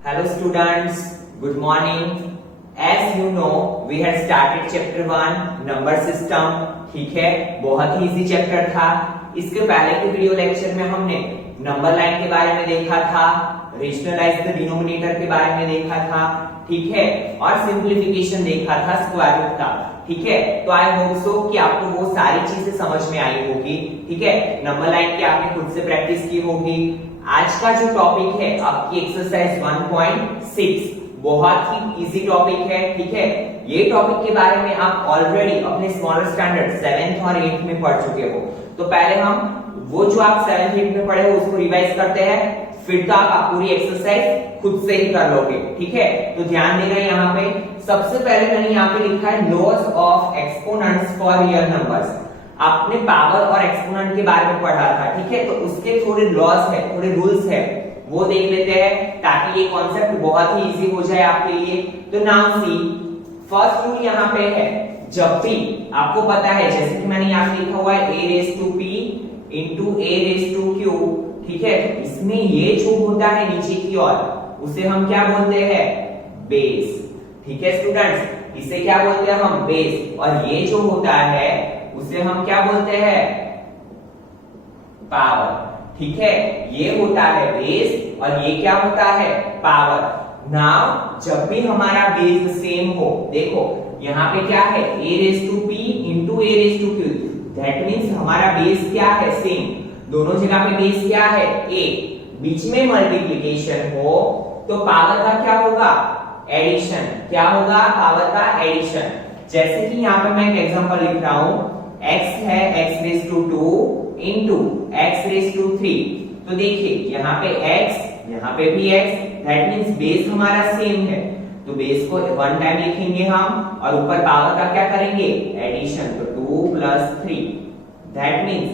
Hello students, good morning. As you know, we had started chapter 1 number system. ठीक है, बहुत ही easy chapter था. इसके पहले के वीडियो लेक्चर में हमने नंबर लाइन के बारे में देखा था, रेशनलाइज द डिनोमिनेटर के बारे में देखा था, ठीक है, और सिंप्लीफिकेशन देखा था स्क्वायर रूट का. ठीक है, तो आई होप सो कि आपको वो सारी चीजें समझ में आई होगी. ठीक है, नंबर लाइन की आपने खुद से प्रैक्टिस की होगी. आज का जो टॉपिक है आपकी एक्सरसाइज 1.6 बहुत ही इजी टॉपिक है. ठीक है, ये टॉपिक के बारे में आप ऑलरेडी अपने स्मॉलर स्टैंडर्ड 7th और 8th में पढ़ चुके हो. तो पहले हम वो जो आप 7th 8th में पढ़े हो उसको रिवाइज करते हैं, फिर तो आप पूरी एक्सरसाइज खुद से ही कर लोगे. ठीक है, तो ध्यान देना यहाँ पे. सबसे पहले मैंने यहाँ पे लिखा है laws of exponents for real numbers. आपने पावर और एक्सपोनेंट के बारे में पढ़ा था. ठीक है, तो उसके थोड़े लॉज है, थोड़े रूल्स है, वो देख लेते हैं ताकि ये कॉन्सेप्ट बहुत ही इजी हो जाए आपके लिए. तो नाउ सी, फर्स्ट रूल यहाँ पे है, जब भी आपको पता है, जैसे कि मैंने यहाँ पे लिखा हुआ है a raise to p into a raise to q. ठीक है, तो इसमें ये जो होता है नीचे की ओर उसे हम क्या बोलते हैं, बेस. ठीक है स्टूडेंट्स, इसे क्या बोलते हैं हम, बेस. और ये जो होता है उसे हम क्या बोलते हैं, पावर. ठीक है, ये होता है बेस और ये क्या होता है, पावर. नाउ जब भी हमारा बेस सेम हो, देखो यहाँ पे क्या है, a raise to p into a raise to q. That means हमारा बेस क्या है, सेम. दोनों जगह पे बेस क्या है, a. बीच में मल्टीप्लिकेशन हो तो पावर का क्या होगा, एडिशन. क्या होगा, पावर का एडिशन. जैसे कि यहाँ पे मैं एक एग्जांपल लिख रहा हूं, x है x raise to 2 into x raise to 3. तो देखिए यहाँ पे x, यहाँ पे भी x. दैट मीन्स बेस हमारा सेम है, तो बेस को वन टाइम लिखेंगे हम और ऊपर पावर का क्या करेंगे, एडिशन. तो 2 plus 3. That means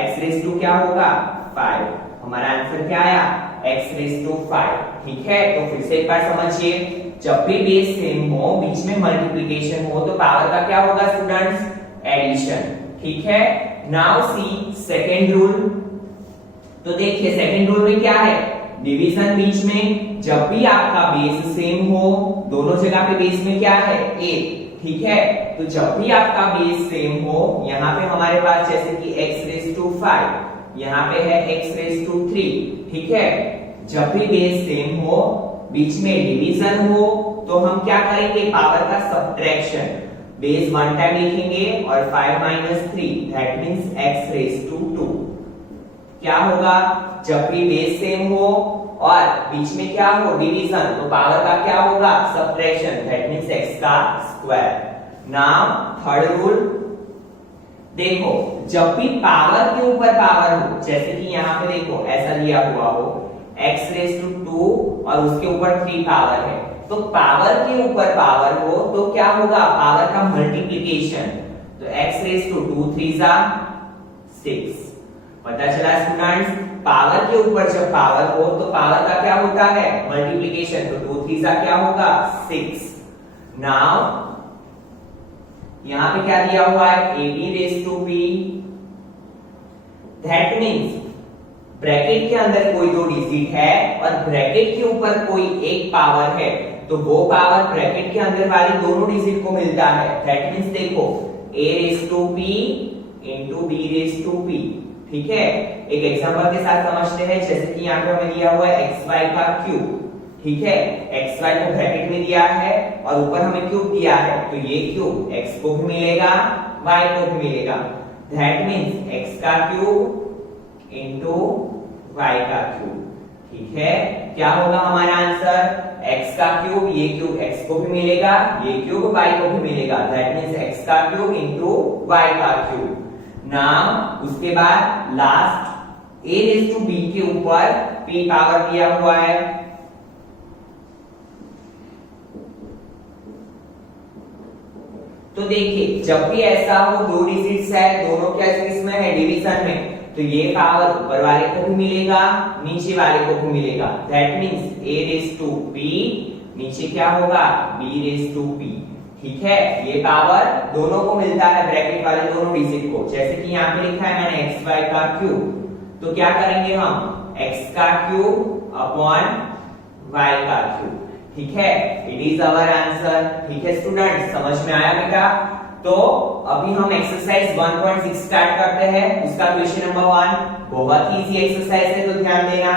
x raise to क्या होगा, 5. हमारा आंसर क्या आया, x रेज टू 5. ठीक है, तो फिर से एक बार समझिए, जब भी बेस सेम हो, बीच में मल्टीप्लिकेशन हो, तो पावर का क्या होगा स्टूडेंट्स, एडिशन. ठीक है, नाउ सी सेकेंड रूल. तो देखिए सेकेंड रूल में क्या है, डिवीजन बीच में. जब भी आपका बेस सेम हो, दोनों जगह पे बेस में क्या है, a. ठीक है, तो जब भी आपका बेस सेम हो, यहाँ पे हमारे पास जैसे कि x रेज टू 5, यहाँ पे है x रेज टू 3. ठीक है, जब भी बेस सेम हो, बीच में डिवीजन हो, तो हम क्या करेंगे, पावर का सब्ट्रैक्शन. बेस वन टाइम लिखेंगे और 5 minus 3. That means x raise to 2. क्या होगा, जब भी बेस सेम हो और बीच में क्या हो, डिवीजन, तो पावर का क्या होगा, सब्ट्रैक्शन. दैट मीन्स x का स्क्वायर. नाउ थर्ड रूल, देखो जब भी पावर के ऊपर पावर हो, जैसे कि यहाँ पे देखो ऐसा लिया हुआ हो, x रेज टू 2 और उसके ऊपर 3 पावर है, तो पावर के ऊपर पावर हो तो क्या होगा, पावर का मल्टीप्लिकेशन. तो x रेज टू 2 3 6. पता चला स्टूडेंट्स, पावर के ऊपर जब पावर हो तो पावर का क्या होता है, मल्टीप्लिकेशन. तो 2 3 क्या होगा, 6. नाउ यहां पे क्या दिया हुआ है, ab raise to b. That means bracket के अंदर कोई दो डिजिट है और ब्रैकेट के ऊपर कोई एक पावर है, तो वो पावर ब्रैकेट के अंदर वाली दोनों डिजिट को मिलता है. दैट मीन्स देखो a raise to p into b raise to p. ठीक है, एक एग्जांपल के साथ समझते हैं. जैसे कि यहाँ पे हमें दिया हुआ है xy का क्यूब. ठीक है, xy को ब्रैकेट में दिया है और ऊपर हमें क्यूब दिया है, तो ये क्यूब x को भी मिलेगा, y को भी मिलेगा. दैट मीन्स x का क्यूब इंटू y का क्यूब. ठीक है, क्या होगा हमारा आंसर, x का क्यूब, ये क्यूब x को भी मिलेगा, ये क्यूब y को भी मिलेगा. दैट मीन्स x का क्यूब इंटू y का क्यूब. नाउ उसके बाद last a raise to b के ऊपर p पावर दिया हुआ है. तो देखिए जब भी ऐसा हो, दो डिजिट्स है, दोनों क्या इसमें है, डिवीजन में, तो ये पावर ऊपर वाले को भी मिलेगा, नीचे वाले को भी मिलेगा. That means a raise to b, नीचे क्या होगा, b रेज टू p. ठीक है, ये पावर दोनों को मिलता है, ब्रैकेट वाले दोनों डिजिट को. जैसे कि यहाँ पे लिखा है मैंने xy का क्यूब, तो क्या करेंगे हम, x का क्यूब अपॉन y का क्यूब। ठीक है, इट इज अवर आंसर। ठीक है स्टूडेंट, समझ में आया बेटा? तो अभी हम एक्सरसाइज 1.6 स्टार्ट करते हैं। उसका क्वेश्चन नंबर 1 बहुत ही इजी एक्सरसाइज है, तो ध्यान देना।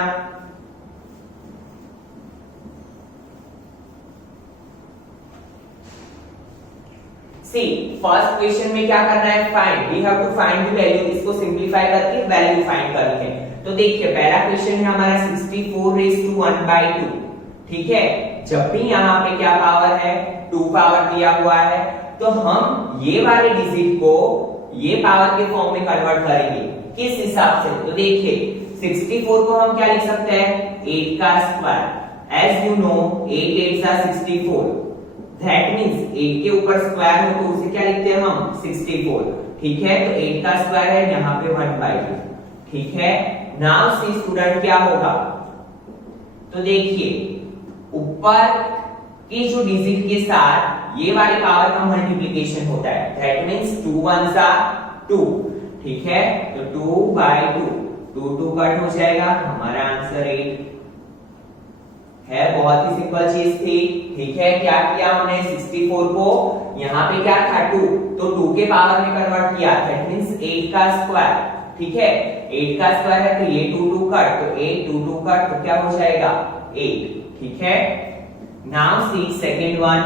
सी फर्स्ट क्वेश्चन में क्या करना है, find, we have to find the value. इसको सिंपलीफाई करके वैल्यू फाइंड करनी है। तो देखिए पहला क्वेश्चन है हमारा 64⁻²। ठीक है, जब भी यहाँ पे क्या पावर है, 2 पावर दिया हुआ है, तो हम ये वाले डिजिट को ये पावर के फॉर्म में कन्वर्ट करेंगे। किस हिसाब से? तो देखिए 64 को हम क्या लिख सकते हैं, 8 का स्क्वायर। एज यू नो 8 8 सा 64, दैट मींस 8 के ऊपर स्क्वायर हो तो उसे क्या लिखते हैं हम, 64। ठीक है, तो 8 का स्क्वायर है यहाँ पे 1/2। ठीक है, नाउ सी स्टूडेंट क्या होगा, तो देखिए ऊपर के जो डिजिट के साथ ये वाले पावर का मल्टीप्लिकेशन होता है, दैट मींस 2 1 सा 2। ठीक है, तो 2/2, 2 कट हो जाएगा, हमारा आंसर 8 है। बहुत ही सिंपल चीज थी। ठीक है, क्या किया हमने, 64 को यहाँ पे क्या था 2, तो 2 के पावर में कन्वर्ट किया, दैट मींस 8 का स्क्वायर। ठीक है, 8 का स्क्वायर है तो ये 2 कट, तो 8 2 कट, तो क्या हो जाएगा 8। ठीक है, नाउ सी सेकंड वन,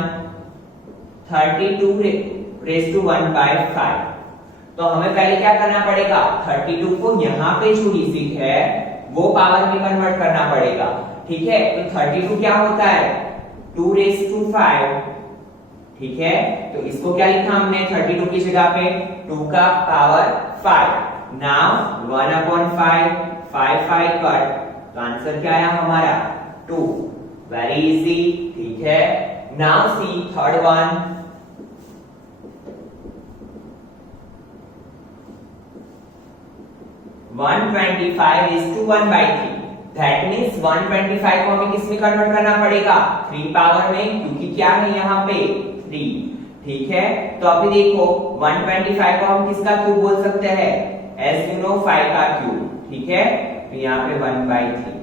32⁻1/5। तो हमें पहले क्या करना पड़ेगा, 32 को यहाँ पे जो डिजिट है वो पावर में कन्वर्ट करना पड़ेगा। ठीक है, तो 32 क्या होता है, 2⁵. ठीक है, तो इसको क्या लिखा हमने 32 की जगह पे 2 का पावर 5। नाउ 1/5, 5 कट, तो आंसर क्या आया हमारा 2। Very easy. ठीक है, now see third one, 125:1/3। That means 125 को हमें किस में कन्वर्ट करना पड़ेगा, 3 पावर में, क्योंकि क्या है यहाँ पे 3। ठीक है, तो अभी देखो 125 को हम किसका क्यूब बोल सकते हैं, एज यू नो 5 का क्यूब। ठीक है, तो यहाँ पे 1/3।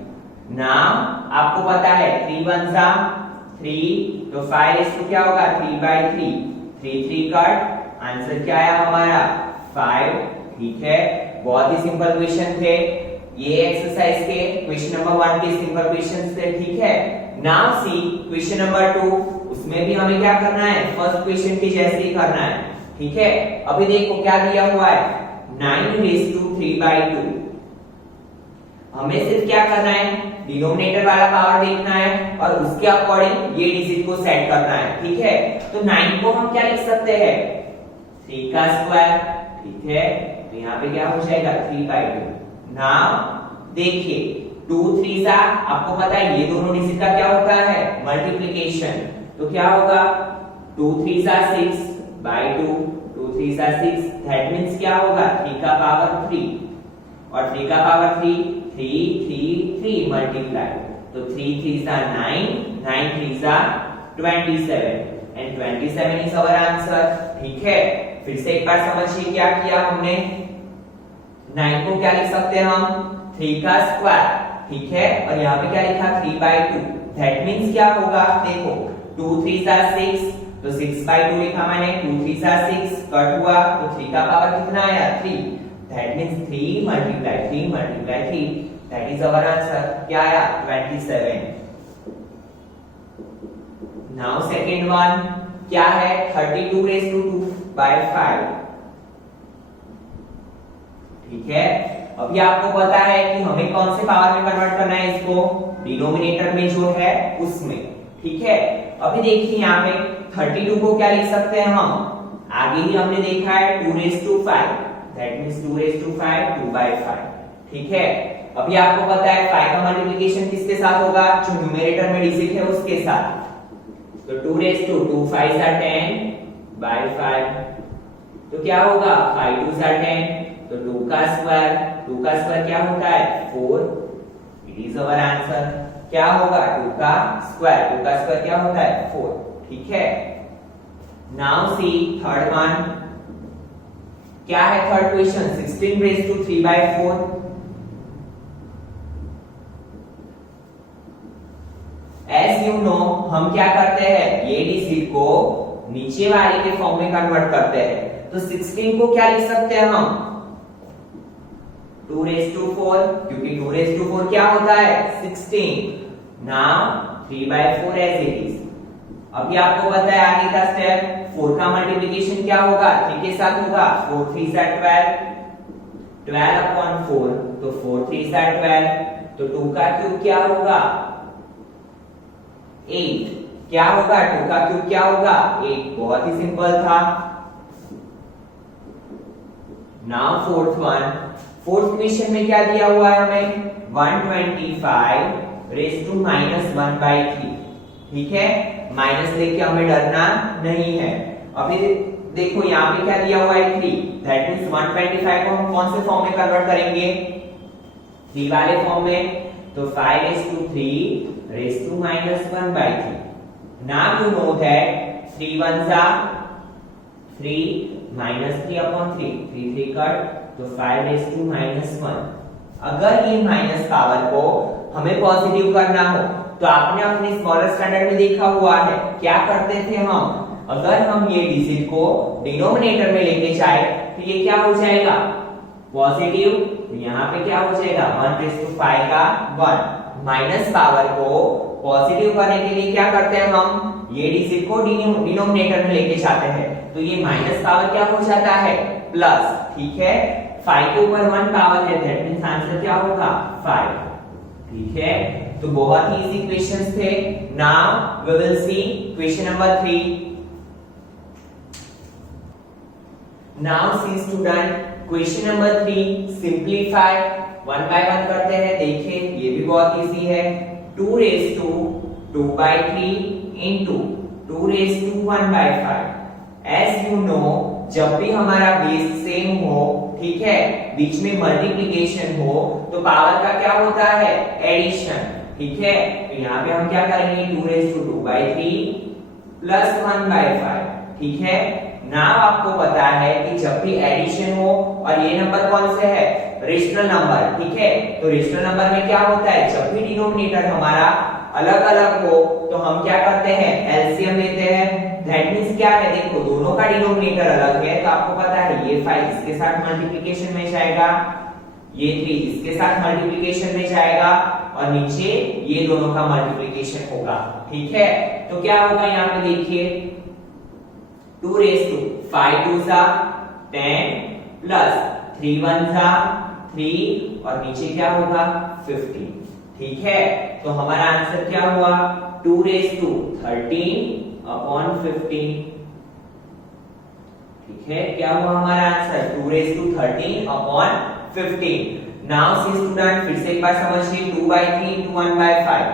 नाउ आपको पता है 3 1 सा 3, तो 5 क्या होगा 3/3, 3 कट, आंसर क्या आया हमारा 5। ठीक है, बहुत ही सिंपल क्वेश्चन थे ये एक्सरसाइज के, क्वेश्चन नंबर 1 के सिंपल क्वेश्चंस थे। ठीक है, नाउ सी क्वेश्चन नंबर 2, उसमें भी हमें क्या करना है, फर्स्ट क्वेश्चन के जैसे ही करना है। ठीक है, अभी देखो क्या दिया हुआ है, 9⁻3/2। हमें सिर्फ क्या करना है, डिनोमिनेटर वाला पावर देखना है और उसके अकॉर्डिंग ये डिजिट को सेट करना है। ठीक है, तो 9 को हम क्या लिख सकते हैं, 3 का स्क्वायर। ठीक है, तो यहाँ पे क्या हो जाएगा 3/2। नाउ देखिए 2 3 सा, आपको पता है ये दोनों डिजिट का क्या होता है, मल्टीप्लिकेशन। तो क्या होगा 2 3 सा 6/2, 2 3 सा 6, दैट मींस क्या होगा 3 का पावर 3, और 3 का पावर 3, 3 3 3 मल्टीप्लाई, तो 3 3 सा 9, 9 3 सा 27, एंड 27 इज अवर आंसर। ठीक है, फिर से एक बार समझिए क्या किया हमने, 9 को क्या लिख सकते हैं हम, 3 का स्क्वायर। ठीक है, और यहाँ पे क्या लिखा 3/2, दैट मींस क्या होगा, देखो 2 3 सा 6, तो 6/2 लिखा मैंने, 2 3 सा 6 कट हुआ, तो 3 का पावर कितना आया 3, that means 3 × 3, that is our answer. क्या आया 27। नाउ सेकंड वन क्या है, 32⁻2/5। ठीक है, अभी आपको पता है कि हमें कौन से पावर में कन्वर्ट करना है इसको, डिनोमिनेटर में जो है उसमें। ठीक है, अभी देखिए यहाँ पे 32 को क्या लिख सकते हैं हम, आगे ही हमने देखा है 2⁵, दैट मींस 2⁵, 2/5। ठीक है, अभी आपको पता है 5 का मल्टीप्लिकेशन किसके साथ होगा, जो न्यूमरेटर में डिजिट है उसके साथ, तो 2 5 सा 10/5, तो क्या होगा 5 2 सा 10, तो 2 का स्क्वायर, 2 का स्क्वायर क्या होता है 4, इट इज अवर आंसर। क्या होगा 2 का स्क्वायर, 2 का स्क्वायर क्या होता है 4। ठीक है, नाउ सी थर्ड वन, क्या है third question, 16⁻³ 3/4। As you know हम क्या करते हैं, ये डिजिट को नीचे वाले के फॉर्म में कन्वर्ट करते हैं। तो 16 को क्या लिख सकते हैं हम, 2⁴, क्योंकि 2⁴ क्या होता है 16। Now 3/4 as it is. अभी आपको पता है आगे का स्टेप, 4 का मल्टीप्लिकेशन क्या होगा, 3 के साथ होगा, 4 3 12, 12/4, तो 4 3 12, तो 2 का क्यूब क्या होगा 8, क्या होगा 2 का क्यूब क्या होगा 8, बहुत ही सिंपल था। Now fourth one, fourth question में क्या दिया हुआ है हमें, 125 ठीक है, माइनस देख के हमें डरना नहीं है। अभी देखो यहाँ पे क्या दिया हुआ है 3, दैट मींस 125 को हम कौन से फॉर्म में कन्वर्ट करेंगे, 3 वाले फॉर्म में, तो 5⁻³ (-1/3). Now you know that 3 1s are 3 (-3/3), 3 3 cut, तो 5⁻⁻1। अगर ये माइनस पावर को हमें पॉजिटिव करना हो तो आपने अपने स्मॉलर स्टैंडर्ड में देखा हुआ है क्या करते थे हम, अगर हम ये डिजिट को डिनोमिनेटर में लेके जाए तो ये क्या हो जाएगा पॉजिटिव, तो यहाँ पे क्या हो जाएगा 1/5 का 1। माइनस पावर को पॉजिटिव करने के लिए क्या करते हैं हम, ये डिजिट को डिनोमिनेटर में लेके जाते हैं, तो ये माइनस पावर क्या हो जाता है प्लस, ठीक है। 5 के ऊपर 1 पावर है, दैट मींस आंसर क्या होगा 5, ठीक है। तो बहुत ही इजी क्वेश्चंस थे। Now we will see question number 3। Now see student, question number 3 simplify, one by one करते हैं। देखिए ये भी बहुत इजी है, 2⁵ into 2⁵1/5। एज यू नो जब भी हमारा बेस सेम हो, ठीक है, बीच में मल्टीप्लिकेशन हो, तो पावर का क्या होता है एडिशन, ठीक है। तो यहाँ पे हम क्या करेंगे 2⁵2/3 प्लस 1/5, ठीक है। नाउ आपको पता है कि जब भी एडिशन हो, और ये नंबर कौन से है रेशनल नंबर, ठीक है, तो रेशनल नंबर में क्या होता है जब भी डिनोमिनेटर हमारा अलग अलग हो तो हम क्या करते हैं एलसीएम लेते हैं। दैट मींस क्या है, देखो दोनों का डिनोमिनेटर अलग है, तो आपको पता है ये 5 इसके साथ मल्टीप्लिकेशन में जाएगा, ये 3 इसके साथ मल्टीप्लिकेशन में जाएगा, और नीचे ये दोनों का मल्टीप्लिकेशन होगा, ठीक है। तो क्या होगा यहाँ पे देखिए 2⁵5 2s are 10 plus 3 1s are 3, और नीचे क्या होगा 50, ठीक है। तो हमारा आंसर क्या हुआ 2⁵13/15, ठीक है। क्या हुआ हमारा आंसर 2⁵13/15। नाउ सी स्टूडेंट, फिर से एक बार समझिए, 2/3 into 1/5,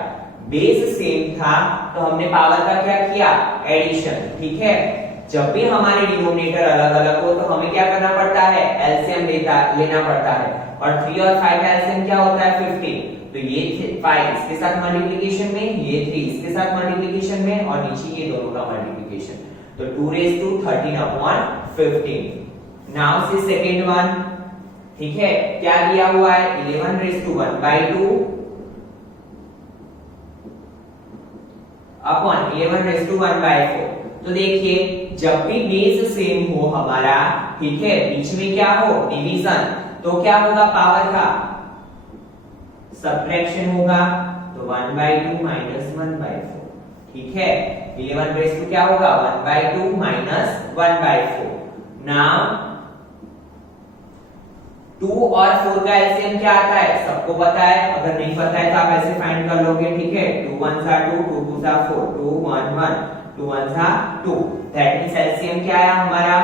बेस सेम था तो हमने पावर का क्या किया एडिशन, ठीक है। जब भी हमारे डिनोमिनेटर अलग अलग हो तो हमें क्या करना पड़ता है एलसीएम लेना पड़ता है, और 3 और 5 का एलसीएम क्या होता है 15, तो ये 5 इसके साथ मल्टीप्लिकेशन में, ये 3 इसके साथ मल्टीप्लिकेशन में, और नीचे ये दोनों का मल्टीप्लिकेशन, तो 2⁵13/15। नाउ सी सेकंड वन, ठीक है, क्या दिया हुआ है 11⁻²/2 अपॉन 11⁻⁴। तो देखिए जब भी बेस सेम हो हमारा, ठीक है, बीच में क्या हो डिवीजन, तो क्या होगा पावर का सब्ट्रैक्शन होगा, तो 1/2 माइनस 1/4, ठीक है। 11⁻² क्या होगा 1/2 माइनस 1/4। नाउ 2 और 4 का एलसीएम क्या आता है सबको पता है, अगर नहीं पता है तो आप ऐसे फाइंड कर लोगे, ठीक है। 2 1s are 2, 2 2s are 4, 2 1 1, 2 1s are 2, that means LCM क्या आया हमारा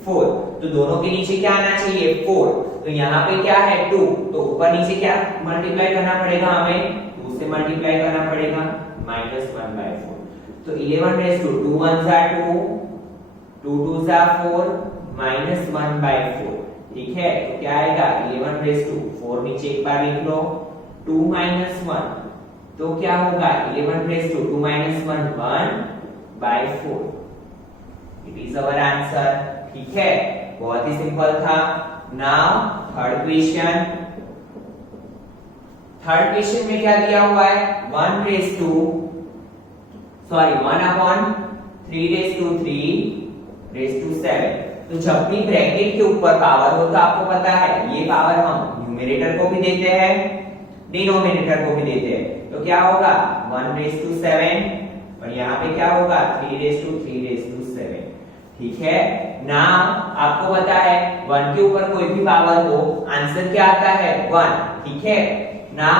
4, तो दोनों के नीचे क्या आना चाहिए 4, तो यहाँ पे क्या है 2, तो ऊपर नीचे क्या मल्टीप्लाई करना पड़ेगा हमें, 2 से मल्टीप्लाई करना पड़ेगा माइनस 1/4, तो 11⁻², 2 1s are 2, 2 2s are 4 minus 1/4, ठीक है। तो क्या आएगा 11⁻², 4 नीचे एक बार लिख लो, 2 माइनस 1, तो क्या होगा 11⁻², 2 minus 1 1/4, it is our answer, ठीक है। बहुत ही सिंपल था। Now third question, third question में क्या दिया हुआ है 1⁻ सॉरी 1/3/3/7। तो जब भी ब्रैकेट के ऊपर पावर हो तो आपको पता है ये पावर हम न्यूमरेटर को भी देते हैं, डिनोमिनेटर को भी देते हैं। तो क्या होगा 1/7 और यहाँ पे क्या होगा 3/3/7। ठीक है ना, आपको पता है 1 के ऊपर कोई भी पावर हो आंसर क्या आता है 1। ठीक है ना,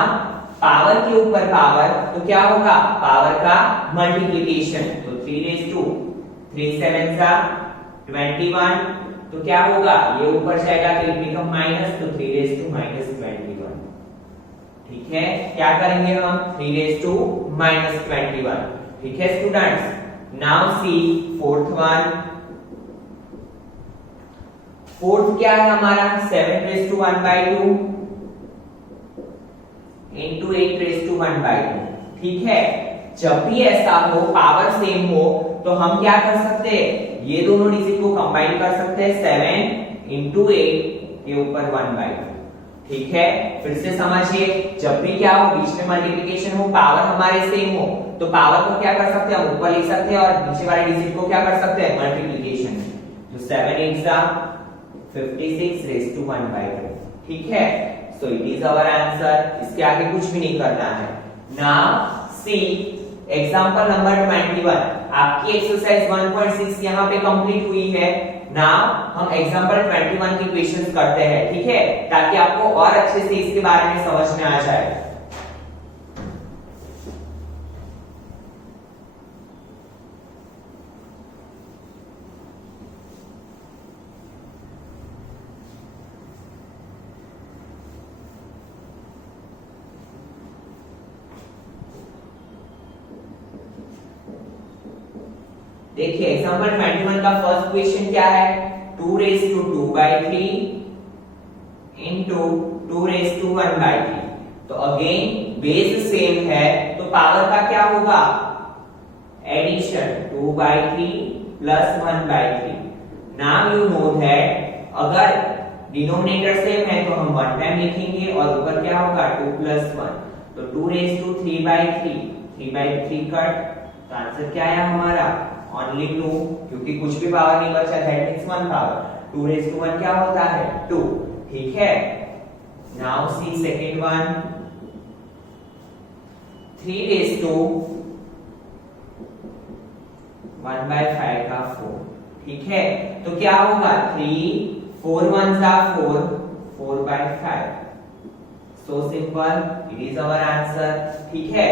पावर के ऊपर पावर तो क्या होगा पावर का मल्टीप्लिकेशन। तो 3/3/7 तो क्या होगा ये ऊपर जाएगा तो इट बिकम माइनस, तो 3/-21। ठीक है, क्या करेंगे हम 3/-21। ठीक है students, now C fourth one. Fourth क्या है हमारा 7/1/2 into 8/1/2। ठीक है, जब भी ऐसा हो पावर सेम हो तो हम क्या कर सकते हैं ये दोनों डिजिट को कंबाइन कर सकते हैं 7 into 8 के ऊपर 1/2। ठीक है, फिर से समझिए, जब भी क्या हो बीच में मल्टीप्लिकेशन हो पावर हमारे सेम हो तो पावर को क्या कर सकते हैं हम ऊपर लिख सकते हैं और नीचे वाले डिजिट को क्या कर सकते हैं मल्टीप्लिकेशन। तो 7/8=56/1/2। ठीक है, so it is our answer. इसके आगे कुछ भी नहीं करना है। Now see example number 21। आपकी एक्सरसाइज 1.6 यहाँ पे कंप्लीट हुई है। नाउ हम एग्जांपल 21 के क्वेश्चंस करते हैं। ठीक है, ताकि आपको और अच्छे से इसके बारे में समझ में आ जाए। देखिए एग्जांपल 21 का फर्स्ट क्वेश्चन क्या है 2/2/3 into 2/1/3। तो अगेन बेस सेम है तो पावर का क्या होगा addition 2/3 plus 1/3। Now you know that अगर डिनोमिनेटर सेम है तो हम वन टाइम लिखेंगे और ऊपर क्या होगा 2 plus 1। तो 2/3/3 3/3 कट, तो आंसर क्या आया हमारा ओनली 2, क्योंकि कुछ भी पावर नहीं बचा दैट मींस 1 पावर। 2/1 क्या होता है 2। ठीक है, नाउ सी सेकंड वन 3/1/5 का 4। ठीक है, तो क्या होगा 3 4 1s are 4 4/5। So simple, it is our answer. ठीक है,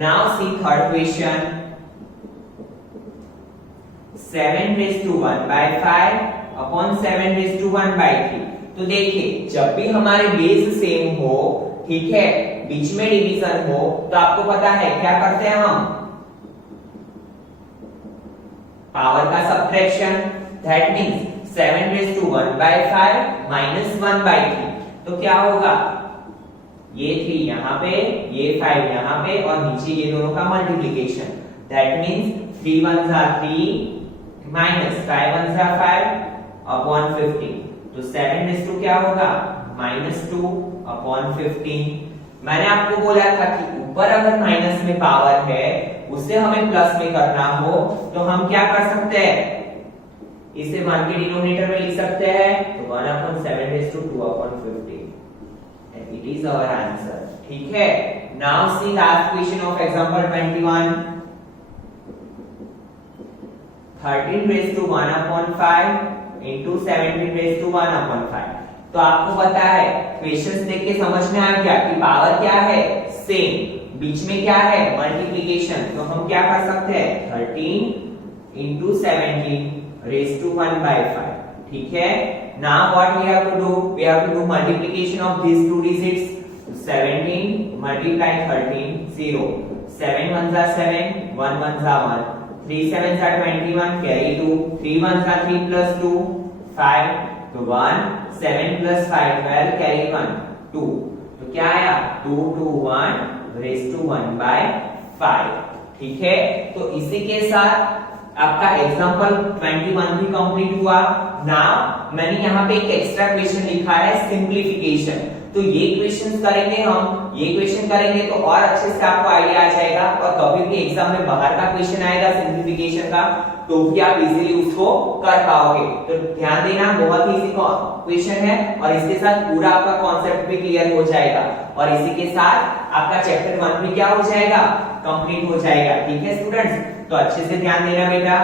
now see third question 7/1/5 upon 7/1/3। तो देखिए जब भी हमारे बेस सेम हो, ठीक है, बीच में डिवीजन हो तो आपको पता है क्या करते हैं हम पावर का सब्ट्रैक्शन। That means 7/1/5 minus 1/3। तो क्या होगा ये 3 यहाँ पे ये 5 यहाँ पे और नीचे ये दोनों का multiplication. That means 3 1s are 3 minus 5 1s are 5 upon 15। तो 7/2 क्या होगा -2/15। मैंने आपको बोला था कि ऊपर अगर माइनस में पावर है उसे हमें प्लस में करना हो तो हम क्या कर सकते हैं इसे 1 के डिनोमिनेटर में लिख सकते हैं तो 1/7/2/15। It is our answer. ठीक है, now see last question of example 21 13/1/5 into 17/1/5। तो आपको पता है क्वेश्चंस देख के समझ में आ गया कि पावर क्या है सेम, बीच में क्या है मल्टीप्लिकेशन। तो हम क्या कर सकते हैं 13 into 17/1/5। ठीक है, now what we have to do, we have to do multiplication of these two digits। 17 multiply 13 0 7 1s are 7 1 1s are 1 3 7s are 21 carry 2 3 1s are 3 plus 2 5 तो 1 7 plus 5 12 carry 1 2। तो क्या आया 2 2 1/1/5। ठीक है, तो इसी के साथ आपका एग्जांपल 21 भी कंप्लीट हुआ। नाउ मैंने यहाँ पे एक एक्स्ट्रा क्वेश्चन लिखा है सिंप्लीफिकेशन। तो ये क्वेश्चन करेंगे हम, ये क्वेश्चन करेंगे तो और अच्छे से आपको आइडिया आ जाएगा, और कभी भी एग्जाम में बाहर का क्वेश्चन आएगा सिंप्लीफिकेशन का तो भी आप इजीली उसको कर पाओगे। तो ध्यान देना, बहुत ही इजी क्वेश्चन है, और इसके साथ पूरा आपका कॉन्सेप्ट भी क्लियर हो जाएगा, और इसी के साथ आपका चैप्टर 1 भी क्या हो जाएगा, कंप्लीट हो जाएगा। ठीक है स्टूडेंट्स, तो अच्छे से ध्यान देना बेटा।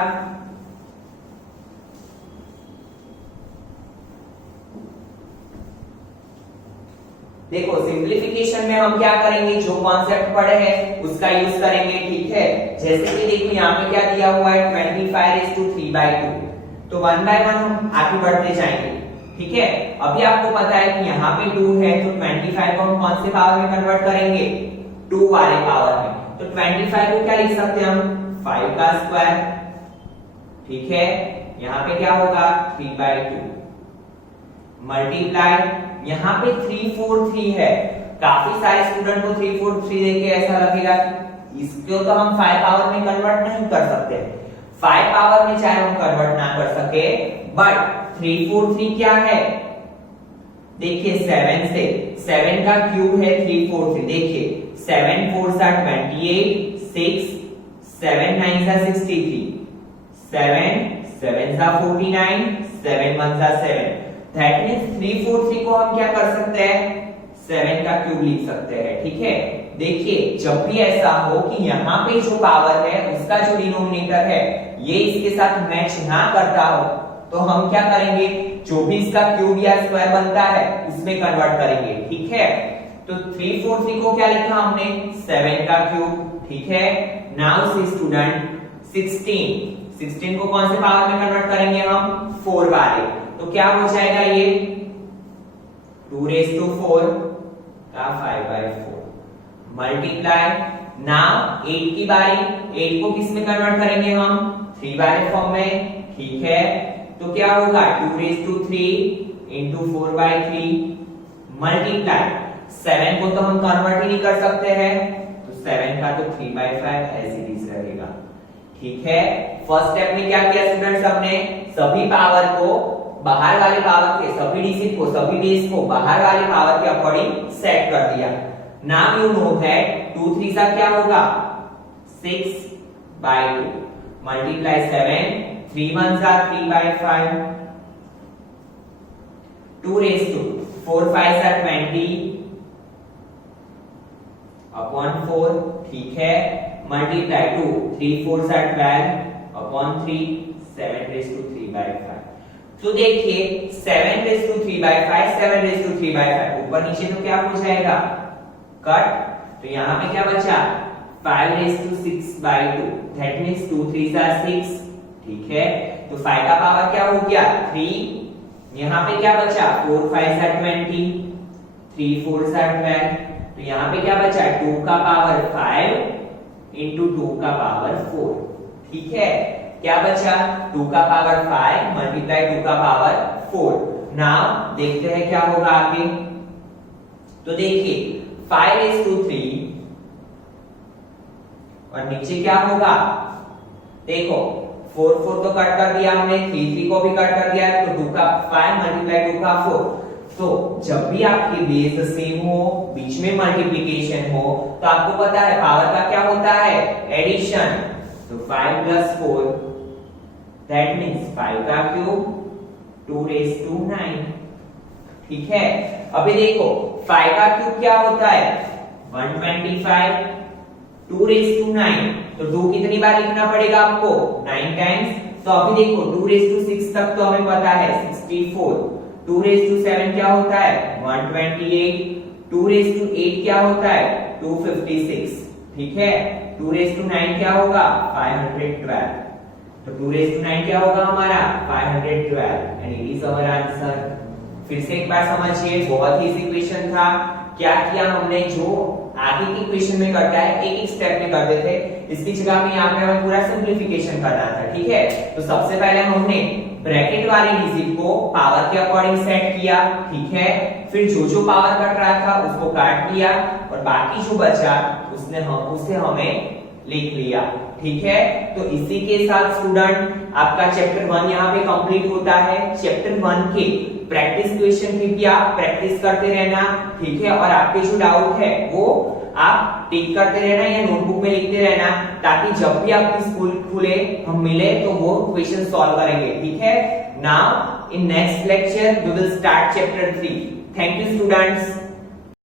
देखो सिंप्लीफिकेशन में हम क्या करेंगे, जो कॉन्सेप्ट पढ़े हैं उसका यूज करेंगे। ठीक है, जैसे कि देखो यहाँ पे क्या दिया हुआ है 25/3/2, तो 1 बाय 1 हम आगे बढ़ते जाएंगे। ठीक है, अभी आपको पता है कि यहाँ पे 2 है, तो 25 को हम कौन से पावर में कन्वर्ट करेंगे, 2 वाले पावर में। तो 25 को क्या लिख सकते हैं हम, 5 का स्क्वायर। ठीक है, यहाँ पे क्या होगा 3/2 मल्टीप्लाई, यहाँ पे 343 है। काफी सारे स्टूडेंट को 343 देख के ऐसा लगेगा इसको तो हम 5 पावर में कन्वर्ट नहीं कर सकते। 5 पावर में चाहे हम कन्वर्ट ना कर सके, बट 343 क्या है, देखिए 7 से, 7 का क्यूब है 343। देखिए 7 4 सा 28, 6 7 9 सा 63, 7 7 सा 49, 7 1 सा 7। दैट मींस 343 को हम क्या कर सकते हैं, 7 का क्यूब लिख सकते हैं। ठीक है, देखिए जब भी ऐसा हो कि यहाँ पे जो पावर है उसका जो डिनोमिनेटर है ये इसके साथ मैच ना करता हो, तो हम क्या करेंगे, जो भी इसका क्यूब या स्क्वायर बनता है उसमें कन्वर्ट करेंगे। ठीक है, तो 343 को क्या लिखा हमने, 7 का क्यूब। ठीक है, नाउ सी स्टूडेंट 16 को कौन से पावर में कन्वर्ट करेंगे हम, 4 वाले। तो क्या हो जाएगा ये 2⁴ का 5/4 मल्टीप्लाई, नाउ 8 की बारी, 8 को किस में कन्वर्ट करेंगे हम, 3 वाले फॉर्म में। ठीक है, तो क्या होगा 2⁵ इंटू 4/3 मल्टीप्लाई, 7 को तो हम कन्वर्ट ही नहीं कर सकते हैं, तो 7 का तो 3/5 ऐसे ही रहेगा। ठीक है, फर्स्ट स्टेप में क्या किया स्टूडेंट्स, हमने सभी पावर को बाहर वाले पावर के, सभी डिजिट को, सभी बेस को बाहर वाले पावर के अकॉर्डिंग सेट कर दिया। नाउ यू नो दैट 2 3 सा क्या होगा 6/2 मल्टीप्लाई 7, 3 1 सा 3/5, 2⁴ 5 सा 20 अपॉन 4। ठीक है, मल्टीप्लाई 2 3 4 सा 12/3, 7⁵3/5। तो देखिए 7⁵3/5, 7⁵3/5 ऊपर नीचे तो क्या हो जाएगा, कट। तो यहाँ पे क्या बचा 5�6/2, दैट मींस 2 3 सा 6। ठीक है, तो 5 का पावर क्या हो गया 3, यहाँ पे क्या बचा 4 5 सा 20, 3 4 सा 12, तो यहाँ पे क्या बचा 2 का पावर 5 इंटू 2 का पावर 4। ठीक है, क्या बचा 2 का पावर 5 मल्टीप्लाई 2 का पावर 4। नाउ देखते हैं क्या होगा आगे। तो देखिए 5⁵3 और नीचे क्या होगा, देखो 4 4 तो कट कर दिया हमने, 3 3 को भी कट कर दिया, तो 2 का 5 मल्टीप्लाई 2 का 4। तो जब भी आपके बेस सेम हो, बीच में मल्टीप्लिकेशन हो, तो आपको पता है पावर का क्या होता है, एडिशन। तो 5 + 4 दैट मींस 5 का क्यूब 2⁹9। ठीक है, अभी देखो 5 का क्यूब क्या होता है 125, 2⁹9, तो 2 कितनी बार लिखना पड़ेगा आपको 9 टाइम्स। तो अभी देखो 2�6 तक तो हमें पता है 64, 2�7 क्या होता है 128, 2�8 क्या होता है 256। ठीक है, 2⁹9 क्या होगा 512, तो 2⁹9 क्या होगा हमारा 512 and it is our answer. फिर से एक बार समझिए, बहुत ही इजी क्वेश्चन था। क्या किया हमने, जो आगे के क्वेश्चन में करता है एक एक स्टेप में करते थे, इसकी जगह में यहाँ पे हमें पूरा सिंप्लीफिकेशन करना था। ठीक है, तो सबसे पहले हमने ब्रैकेट वाली डिजिट को पावर के अकॉर्डिंग सेट किया। ठीक है, फिर जो जो पावर कट रहा था उसको काट लिया, और बाकी जो बचा उसे हमें लिख लिया। ठीक है, तो इसी के साथ स्टूडेंट आपका चैप्टर 1 यहाँ पे कंप्लीट होता है। चैप्टर 1 के प्रैक्टिस क्वेश्चन की भी आप प्रैक्टिस करते रहना, ठीक है। और आपके जो डाउट है वो आप टिक करते रहना या नोटबुक में लिखते रहना, ताकि जब भी आपकी स्कूल खुले हम मिले तो वो क्वेश्चन सॉल्व करेंगे, ठीक है। Now in next lecture we will start chapter 3। Thank you students.